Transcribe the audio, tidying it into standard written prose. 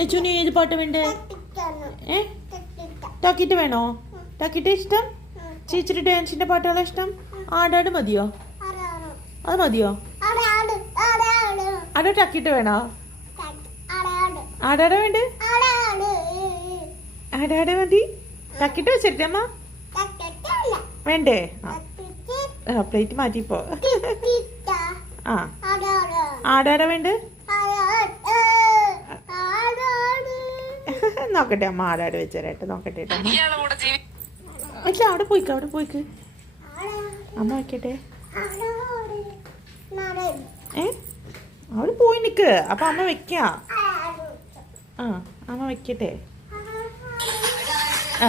ലച്ചുവിന് ഏത് പാട്ട് വേണ്ടേ? ടോക്കിട്ട് വേണോ? ടോക്കിട്ട് ഇഷ്ടം? ചേച്ചിയുടെ ഡാൻസിന്റെ പാട്ടുകളാ ഇഷ്ടം? ആടാട് മതിയോ? അത് മതിയോ? ആടോ ടക്കിട്ട് വേണോ? ആടാട വേണ്ടേ? ആടാട മതി. ടക്കിട്ട് വെച്ചിട്ടേ അമ്മ വേണ്ടേ? പ്ലേറ്റ് മാറ്റിപ്പോ. ആ ആടാട വേണ്ടേ? നോക്കട്ടെ അമ്മ ആടാട് വെച്ചേരട്ടെ. നോക്കട്ടെ അല്ല അവിടെ പോയിക്ക് അമ്മ വെക്കട്ടെ. അവിടെ പോയി നിക്ക്. അപ്പൊ അമ്മ വെക്കാം. ആ അമ്മ വെക്കട്ടെ. ആ